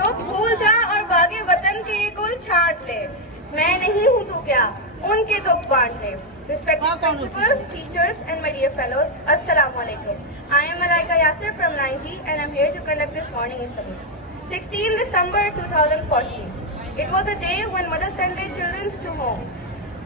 तो भूल जा और बागे वतन के ये गुल छांट ले। मैं नहीं हूँ तो क्या, उनके दुख बांट ले। Respected principal, teachers and my dear fellows, Assalamu alaikum. I am Malaika Yasir from 9G and I am here to conduct this morning interview. 16 December 2014. It was a day when mothers sent their children to home.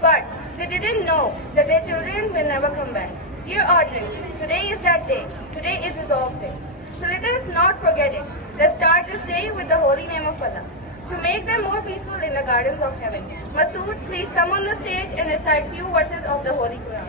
But they didn't know that their children will never come back. Dear audience, today is that day. Today is Resolve Day. So let us not forget it. Let's start this day with the holy name of Allah, to make them more peaceful in the gardens of heaven. Masood, please come on the stage and recite few verses of the Holy Quran.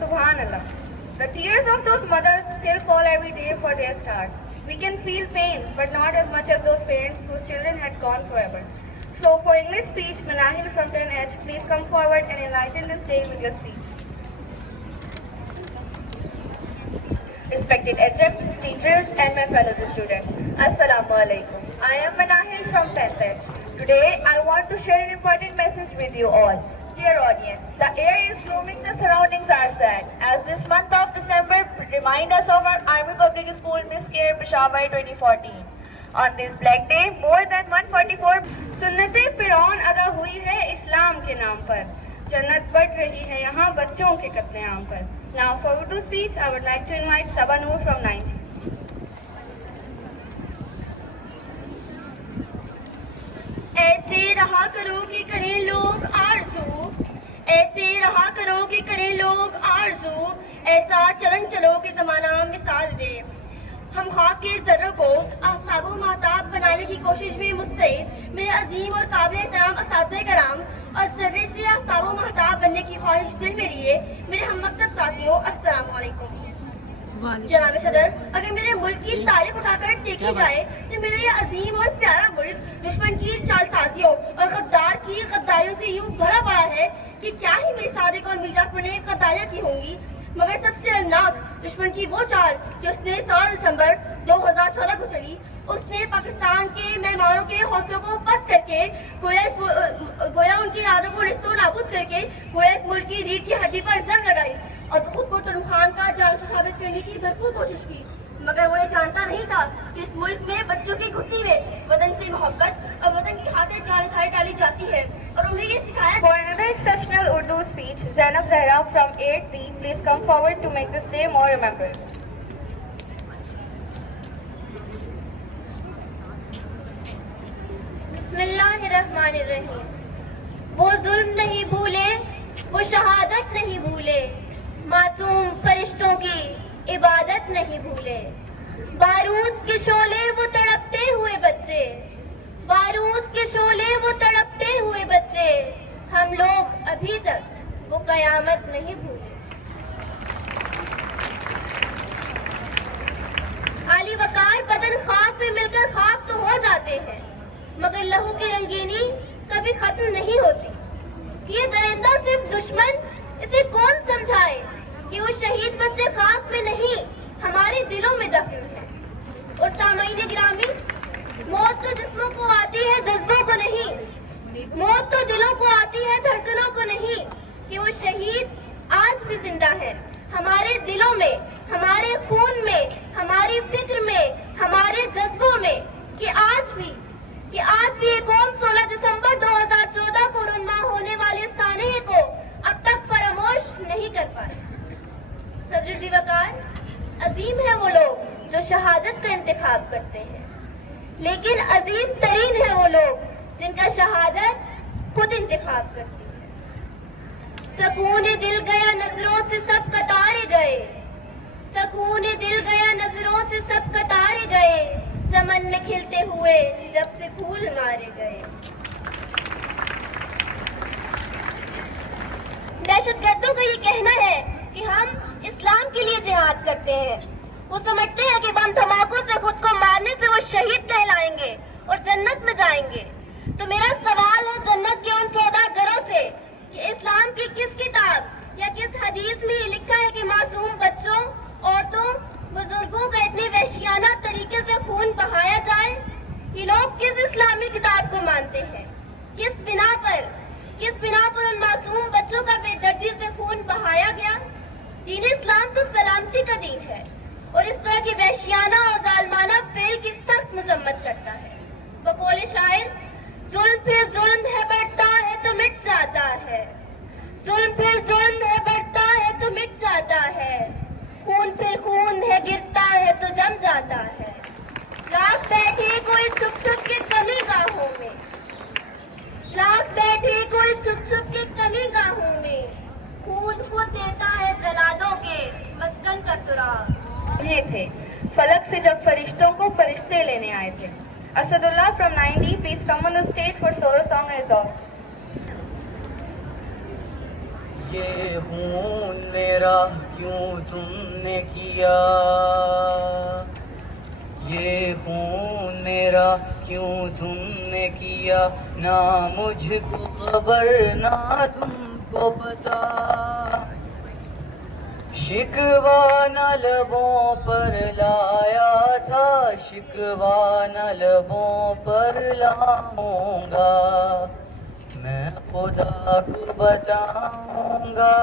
Subhanallah. The tears of those mothers still fall every day for their stars. We can feel pain, but not as much as those parents whose children had gone forever. So for English speech, Manahil from 10H, please come forward and enlighten this day with your speech. Respected HMs, teachers and my fellow students, Assalamu alaikum. I am Manahil from 10th H. Today I want to share an important message with you all. Dear audience, the air is gloomy, the surroundings are sad. As this month of December remind us of our Army Public School Miss Care Peshawar 2014. On this black day, more than 144 सुन्नते फिरौन अदा हुई है इस्लाम के नाम पर, जन्नत बढ़ रही है यहाँ बच्चों के कत्लेआम पर. Now for Urdu speech, I would like to invite Saba Noor from 9G. ऐसे रहा करो कि करें लोग आरज़ू, ऐसे रहा करो कि करें लोग आरज़ू, ऐसा चलन चलो कि ज़माना मिसाल दे. हम खाक के ज़र्रों को आफ्ताब महताब बनाने की कोशिश में मुस्तैद मेरे अजीम और काबिल एहतराम असातिज़े कराम और ज़र्रे से आफ्ताब महताब बनने की ख्वाहिश दिल में लिए मेरे हम मकतब साथियों, अस्सलाम वालेकुम. जनाब सदर, अगर मेरे मुल्क की तारीख उठाकर देखी जाए तो मेरा यह अजीम और प्यारा मुल्क दुश्मन की चालसाजियों और गद्दार की गद्दारियों से यूं भरा पड़ा है कि क्या ही मेरे सादिक और मिर्जापुर ने गद्दारियां की होंगी. मगर सबसे अलनाक दुश्मन की वो चाल जो उसने 16 दिसंबर 2014 को चली, उसने पाकिस्तान के मेहमानों के हौसलों को पस्त करके गोया उनकी इरादों को निस्तो नाबूद करके गोया इस मुल्क की रीढ़ की हड्डी पर जंग लगाई और खुद को तुर्म खान का जासूस साबित करने की भरपूर कोशिश की. मगर वो ये जानता नहीं था कि इस मुल्क में बच्चों की घुट्टी में वतन से मोहब्बत और वतन की खातिर जान सारी डाली जाती है और उन्हें ये सिखाया. For another exceptional Urdu speech, Zainab Zahra from 8D, please come forward to make this day more remembered. बिस्मिल्लाहिर्रहमानिर्रहीम. वो जुल्म नहीं भूले, वो शहादत नहीं भूले, मासूम फरिश्तों की इबादत नहीं भूले. बारूद के शोले वो तड़पते हुए बच्चे, बारूद के शोले वो तड़पते हुए बच्चे, हम लोग अभी तक वो कयामत नहीं भूले. आली वकार बदन खाक पे मिलकर खाक तो हो जाते हैं, मगर लहू की रंगीनी कभी खत्म नहीं होती. ये दरिंदा सिर्फ दुश्मन, इसे कौन समझाए कि वो शहीद बच्चे खाक में नहीं हमारे दिलों में दफन है. और सामाईन गिरामी, मौत तो जिस्मों को आती है जज्बों को नहीं, मौत तो दिलों को आती है धड़कनों को नहीं. कि वो शहीद आज भी जिंदा है हमारे दिलों में, हमारे खून में, हमारी फिक्र में, हमारे जज्बों में. इंतखाब करते हैं, लेकिन अजीम तरीन है वो लोग जिनका शहादत खुद इंतखाब करती है। सकून दिल गया नजरों से सब कतारे गए, सकून दिल गया नजरों से सब कतारे गए, चमन में खिलते हुए जब से फूल मारे गए। दहशतगर्दों का ये कहना है कि हम इस्लाम के लिए जिहाद करते हैं। वो समझते हैं कि बम धमाकों से खुद को मारने से वो शहीद कहलाएंगे और जन्नत में जाएंगे। तो मेरा सवाल है जन्नत के उन सौदागरों से कि इस्लाम की किस किताब या किस हदीस में ये लिखा है कि मासूम बच्चों, औरतों, बुजुर्गों का इतनी वहशियाना तरीके से खून बहाया जाए? ये लोग किस इस्लामी किताब को मानते हैं? किस बिना पर उन मासूम बच्चों का बेदर्दी से खून बहाया गया? दीन इस्लाम तो सलामती का दीन है और इस तरह की वहशियाना और जालमाना फेल की सख्त मजम्मत करता है। बकौल शायर, जुल्म फिर जुल्म है बढ़ता है तो मिट जाता है, जुल्म फिर जुल्म है बढ़ता है तो मिट जाता है, खून फिर खून है गिरता है तो जम जाता है। लाख बैठे कोई छुप छुप के कमी गाहों में, लाख बैठे कोई छुप छुप के कमी गाहों में, खून खुद देता है जलादों के मस्कन का सुराग। ये थे फलक से जब फरिश्तों को फरिश्ते लेने आए थे। Asadullah from 90, please come on the stage for solo song resolve. ये खून मेरा क्यों तुमने किया, ये खून मेरा क्यों तुमने किया, ना मुझको खबर ना तुमको पता, शिकवा न लबों पर लाया था, शिकवा न लबों पर लाऊंगा, मैं खुदा को बताऊंगा,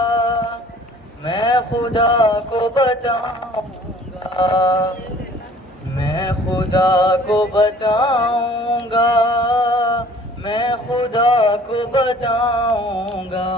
मैं खुदा को बताऊंगा, मैं खुदा को बताऊंगा, मैं खुदा को बताऊंगा।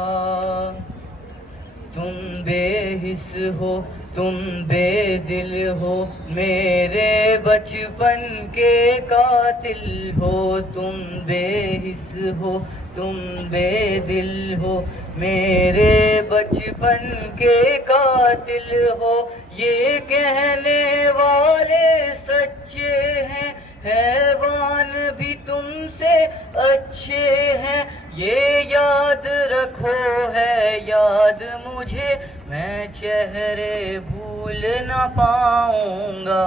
तुम बेहिस हो, तुम बेदिल हो, मेरे बचपन के कातिल हो, तुम बेहिस हो, तुम बेदिल हो, मेरे बचपन के कातिल हो, ये कहने वाले सच्चे हैं, हैवान भी तुमसे अच्छे हैं, ये याद रखो है याद मुझे, मैं चेहरे भूल न पाऊंगा,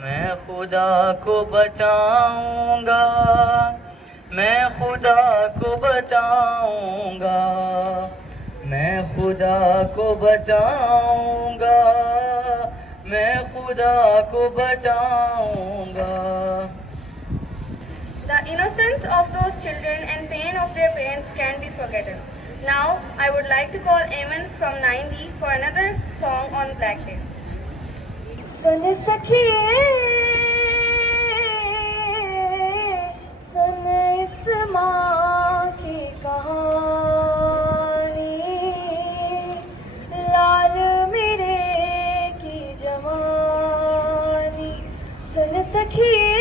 मैं खुदा को बताऊंगा, मैं खुदा को बताऊंगा, मैं खुदा को बताऊंगा, मैं खुदा को बताऊंगा। The innocence of those children and pain of their parents can't be forgotten. Now, I would like to call Eamon from 90 for another song on Black Day. सुन सखिए, सुन इस माँ की कहानी, लाल मेरे की जवानी, सुन सखिए,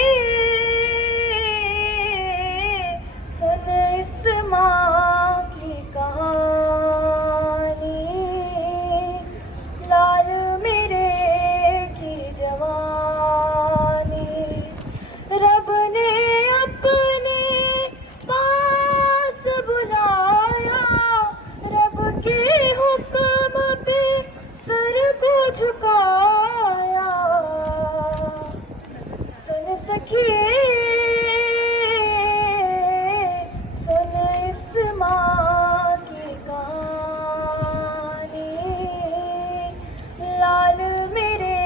सुन इस माँ की कहानी, लाल मेरे की जवानी, रब ने अपने पास बुलाया, रब के हुक्म पे सर को झुकाया, सुन सखिए, सुन इस माँ की कहानी, लाल मेरे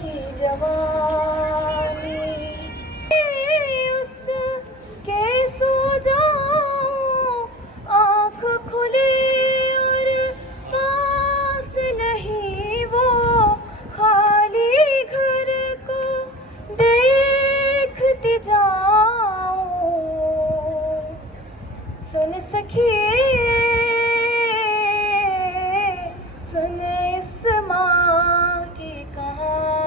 की जवानी, उसके सो जाऊं आँख खुली और पास नहीं वो खाली घर को देखती जाऊं, सुन सखिए, सुन इस माँ की कहानी,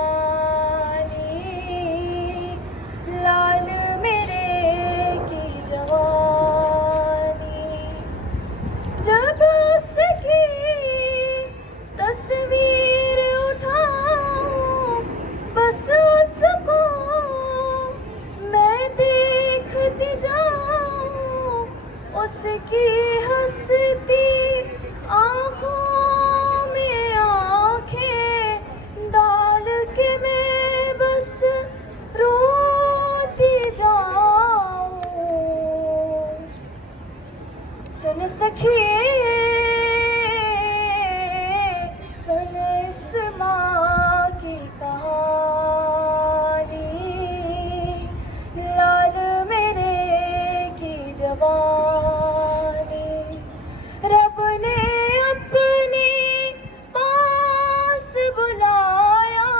सखिए सुन इस माँ की कहानी, लाल मेरे की जवानी। रब ने अपने पास बुलाया,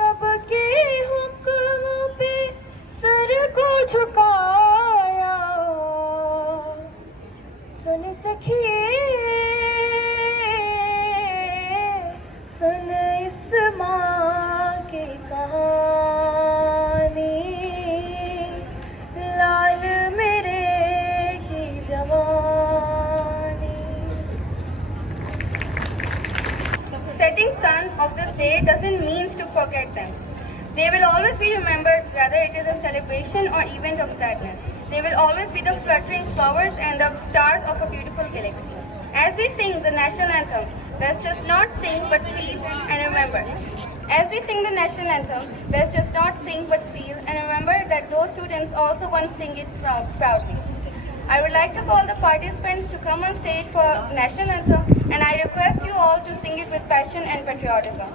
रब के हुक्म पे सर को झुकाया। सुन सखिए सुन इस माँ की कहानी, लाल मेरे की जवानी। Setting sun of this day doesn't mean to forget them. They will always be remembered, whether it is a celebration or event of sadness. They will always be the fluttering flowers and the stars of a beautiful galaxy. As we sing the national anthem, let's just not sing but feel and remember. As we sing the national anthem, let's just not sing but feel and remember that those students also once sing it proudly. I would like to call the participants to come on stage for national anthem, and I request you all to sing it with passion and patriotism.